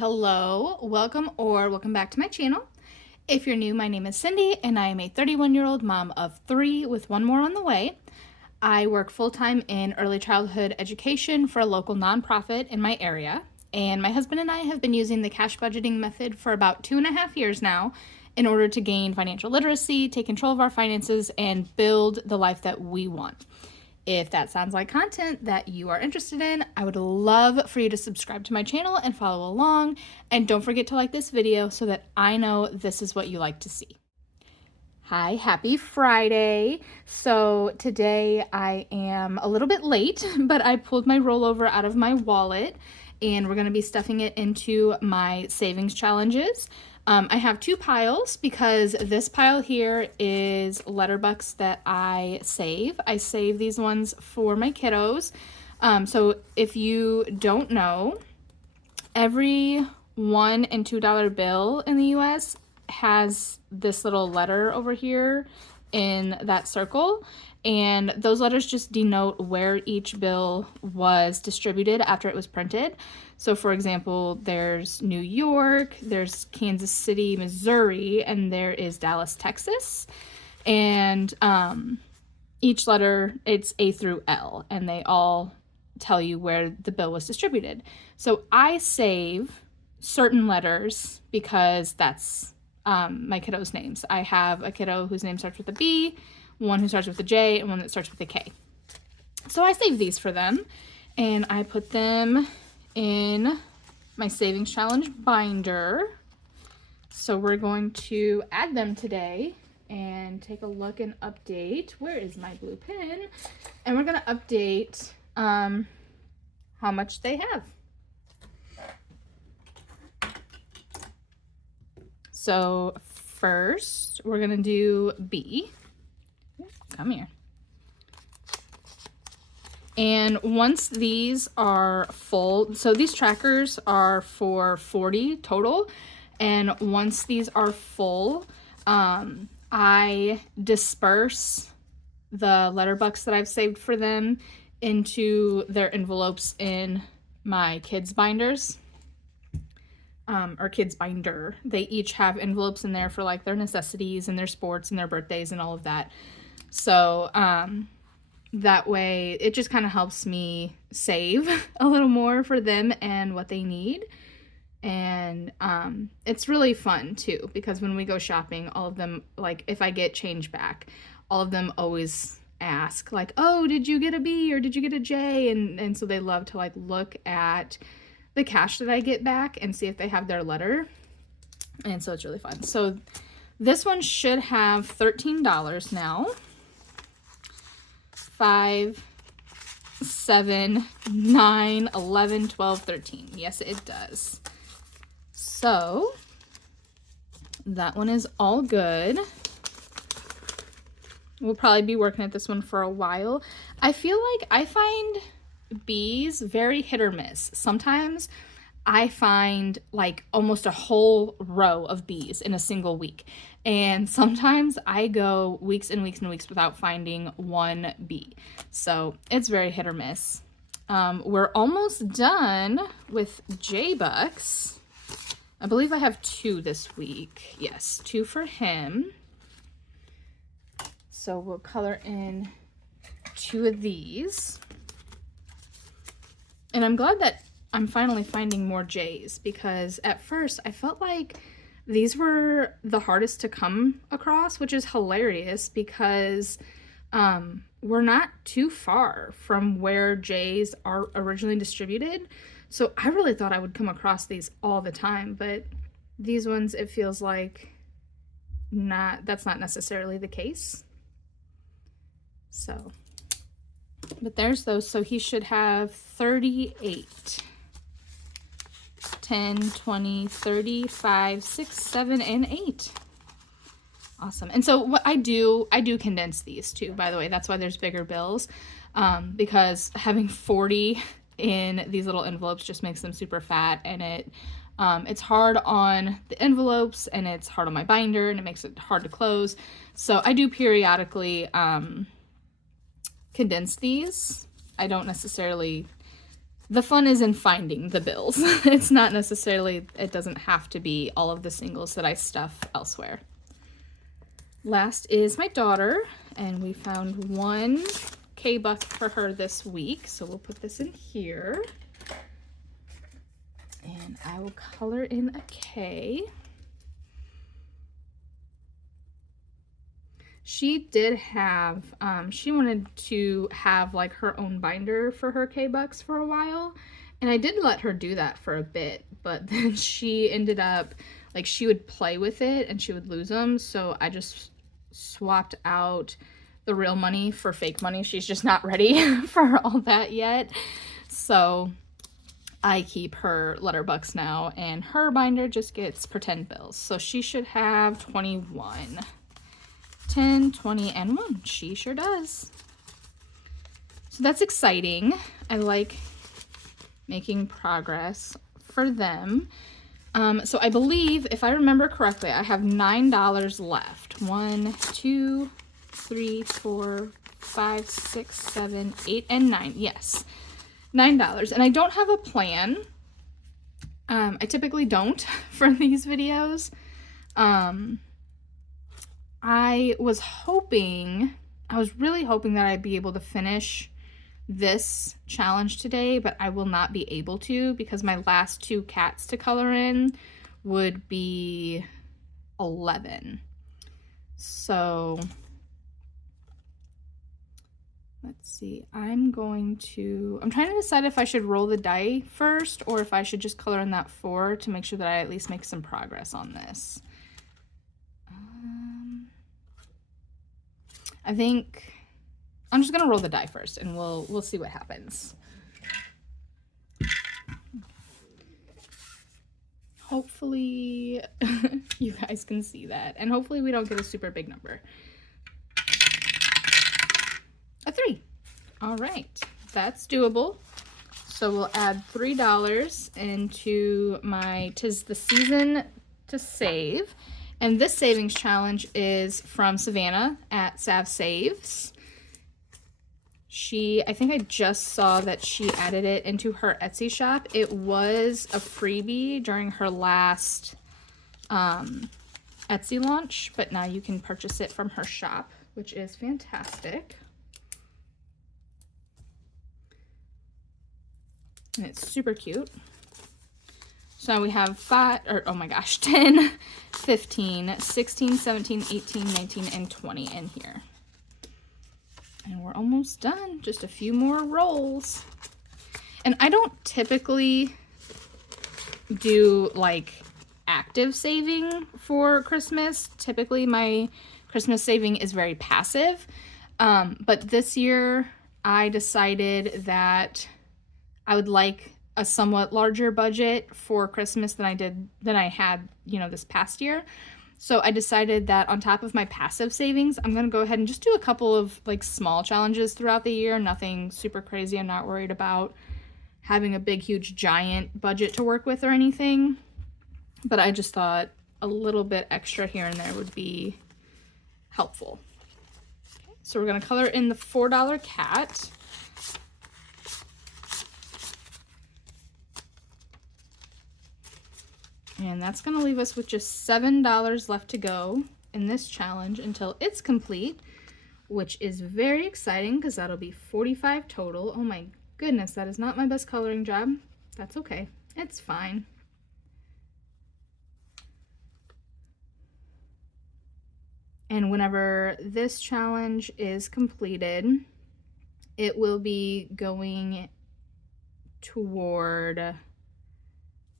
hello, welcome back to my channel. If you're new, my name is Cindy and I am a 31-year-old mom of 3 with one more on the way. I work full-time in early childhood education for a local nonprofit in my area, and my husband and I have been using the cash budgeting method for about 2.5 years now in order to gain financial literacy, take control of our finances, and build the life that we want. If that sounds like content that you are interested in, I would love for you to subscribe to my channel and follow along. And don't forget to like this video so that I know this is what you like to see. Hi, happy Friday. So today I am a little bit late, but I pulled my rollover out of my wallet and we're going to be stuffing it into my savings challenges. I have 2 piles because this pile here is letter bucks that I save. I save these ones for my kiddos. So if you don't know, every $1 and $2 bill in the US has this little letter over here in that circle, and those letters just denote where each bill was distributed after it was printed. So for example, there's New York, there's Kansas City, Missouri, and there is Dallas, Texas. And each letter, it's A through L, and they all tell you where the bill was distributed. So I save certain letters because that's my kiddos' names. I have a kiddo whose name starts with a B, one who starts with a J, and one that starts with a K. So I save these for them, and I put them in my savings challenge binder. So we're going to add them today and take a look and update. Where is my blue pen? And we're going to update how much they have. So first we're going to do B. Come here. And once these are full, so these trackers are for 40 total, and once these are full, I disperse the letter bucks that I've saved for them into their envelopes in my kids binders, or kids binder. They each have envelopes in there for like their necessities and their sports and their birthdays and all of that. So that way it just kind of helps me save a little more for them and what they need. And it's really fun too, because when we go shopping, all of them, like if I get change back, all of them always ask like, oh, did you get a B or did you get a J? And so they love to like look at the cash that I get back and see if they have their letter. And so it's really fun. So this one should have $13 now. 5, 7, 9, 11, 12, 13. Yes, it does. So that one is all good. We'll probably be working at this one for a while. I feel like I find B's very hit or miss. Sometimes I find like almost a whole row of B's in a single week. And sometimes I go weeks and weeks and weeks without finding one B. So it's very hit or miss. We're almost done with J bucks. I believe I have 2 this week. Yes, 2 for him. So we'll color in 2 of these. And I'm glad that I'm finally finding more J's, because at first I felt like these were the hardest to come across, which is hilarious because we're not too far from where J's are originally distributed. So I really thought I would come across these all the time, but these ones, it feels like that's not necessarily the case. So, but there's those. So he should have 38. 10, 20, 30, 5, 6, 7, and 8. Awesome. And so what I do condense these too, by the way. That's why there's bigger bills, because having 40 in these little envelopes just makes them super fat, and it's hard on the envelopes and it's hard on my binder and it makes it hard to close. So I do periodically condense these. I don't necessarily the fun is in finding the bills. It's not necessarily, it doesn't have to be all of the singles that I stuff elsewhere. Last is my daughter, and we found one K-Buck for her this week. So we'll put this in here. And I will color in a K. She did have, she wanted to have like her own binder for her K-Bucks for a while. And I did let her do that for a bit, but then she ended up, like, she would play with it and she would lose them. So I just swapped out the real money for fake money. She's just not ready for all that yet. So I keep her letterbucks now, and her binder just gets pretend bills. So she should have 21. 10, 20, and 1. She sure does. So that's exciting. I like making progress for them. So I believe, if I remember correctly, I have $9 left. 1, 2, 3, 4, 5, 6, 7, 8, and 9. Yes, $9. And I don't have a plan. I typically don't for these videos. I was really hoping that I'd be able to finish this challenge today, but I will not be able to because my last 2 cats to color in would be 11. So let's see, I'm trying to decide if I should roll the die first or if I should just color in that 4 to make sure that I at least make some progress on this. I think I'm just gonna roll the die first and we'll see what happens. Hopefully you guys can see that, and hopefully we don't get a super big number. A 3. All right, that's doable. So we'll add $3 into my 'Tis the Season to Save. And this savings challenge is from Savannah at Sav Saves. I think I just saw that she added it into her Etsy shop. It was a freebie during her last Etsy launch, but now you can purchase it from her shop, which is fantastic. And it's super cute. So now we have 10, 15, 16, 17, 18, 19, and 20 in here. And we're almost done. Just a few more rolls. And I don't typically do like active saving for Christmas. Typically my Christmas saving is very passive. But this year I decided that I would like a somewhat larger budget for Christmas than I had, this past year. So I decided that on top of my passive savings, I'm going to go ahead and just do a couple of like small challenges throughout the year. Nothing super crazy. I'm not worried about having a big, huge, giant budget to work with or anything. But I just thought a little bit extra here and there would be helpful. Okay, so we're going to color in the $4 cat. And that's going to leave us with just $7 left to go in this challenge until it's complete, which is very exciting because that'll be 45 total. Oh my goodness, that is not my best coloring job. That's okay. It's fine. And whenever this challenge is completed, it will be going toward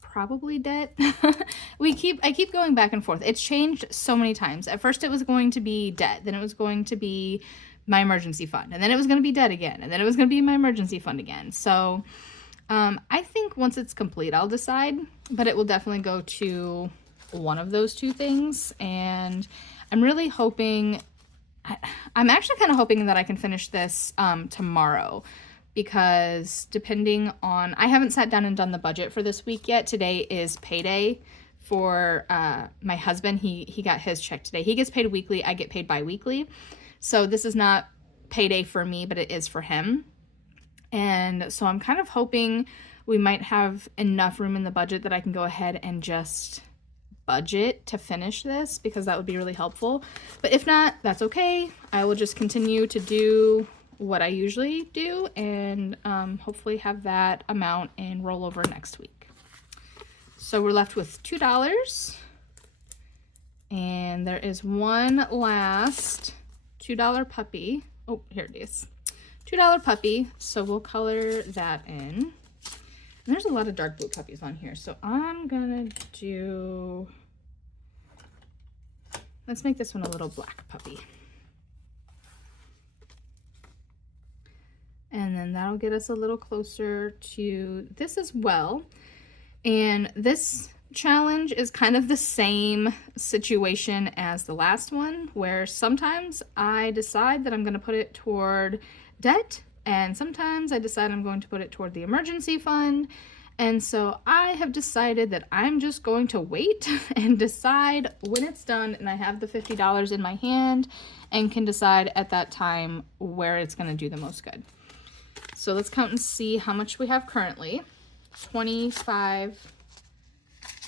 probably debt. I keep going back and forth. It's changed so many times. At first it was going to be debt, then it was going to be my emergency fund, and then it was going to be debt again, and then it was going to be my emergency fund again. So I think once it's complete I'll decide, but it will definitely go to one of those two things. And I'm really hoping, I'm actually kind of hoping that I can finish this tomorrow, because depending on, I haven't sat down and done the budget for this week yet. Today is payday for my husband. He got his check today. He gets paid weekly. I get paid bi-weekly. So this is not payday for me, but it is for him. And so I'm kind of hoping we might have enough room in the budget that I can go ahead and just budget to finish this, because that would be really helpful. But if not, that's okay. I will just continue to do what I usually do and hopefully have that amount in rollover next week. So we're left with $2, and there is one last $2 puppy. Oh, here it is. $2 puppy, so we'll color that in. And there's a lot of dark blue puppies on here, so I'm gonna do, let's make this one a little black puppy. And then that'll get us a little closer to this as well. And this challenge is kind of the same situation as the last one, where sometimes I decide that I'm going to put it toward debt, and sometimes I decide I'm going to put it toward the emergency fund. And so I have decided that I'm just going to wait and decide when it's done and I have the $50 in my hand and can decide at that time where it's going to do the most good. So let's count and see how much we have currently. 25,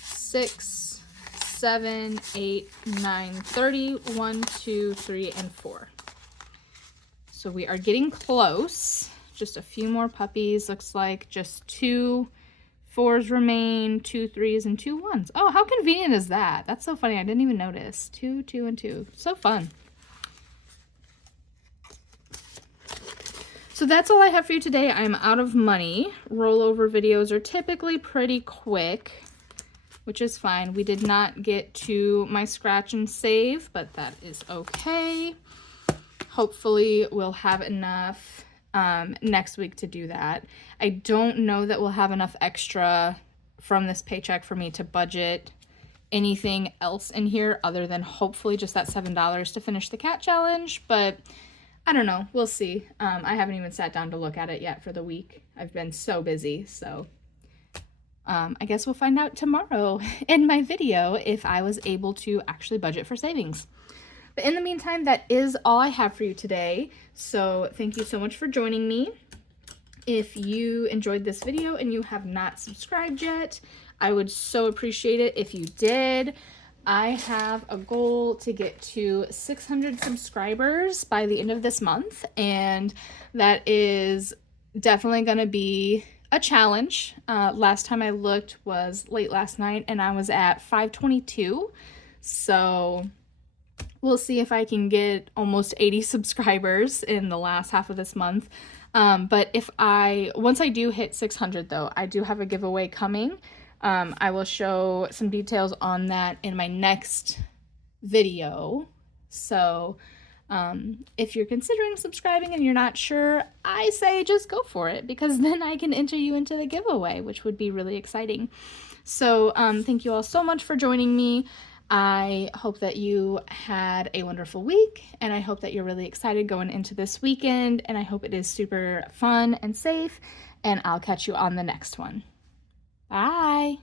6, 7, 8, 9, 30, 1, 2, 3, and 4. So we are getting close. Just a few more puppies. Looks like just 2 4s remain, 2 3s, and 2 1s. Oh, how convenient is that? That's so funny. I didn't even notice. 2, 2, and 2. So fun. So that's all I have for you today. I'm out of money. Rollover videos are typically pretty quick, which is fine. We did not get to my scratch and save, but that is okay. Hopefully we'll have enough next week to do that. I don't know that we'll have enough extra from this paycheck for me to budget anything else in here other than hopefully just that $7 to finish the cat challenge, but I don't know. We'll see. I haven't even sat down to look at it yet for the week. I've been so busy, so I guess we'll find out tomorrow in my video if I was able to actually budget for savings. But in the meantime, that is all I have for you today. So thank you so much for joining me. If you enjoyed this video and you have not subscribed yet, I would so appreciate it if you did. I have a goal to get to 600 subscribers by the end of this month, and that is definitely going to be a challenge. Last time I looked was late last night, and I was at 522, so we'll see if I can get almost 80 subscribers in the last half of this month. But once I do hit 600 though, I do have a giveaway coming. I will show some details on that in my next video. So if you're considering subscribing and you're not sure, I say just go for it, because then I can enter you into the giveaway, which would be really exciting. So thank you all so much for joining me. I hope that you had a wonderful week, and I hope that you're really excited going into this weekend, and I hope it is super fun and safe, and I'll catch you on the next one. Bye!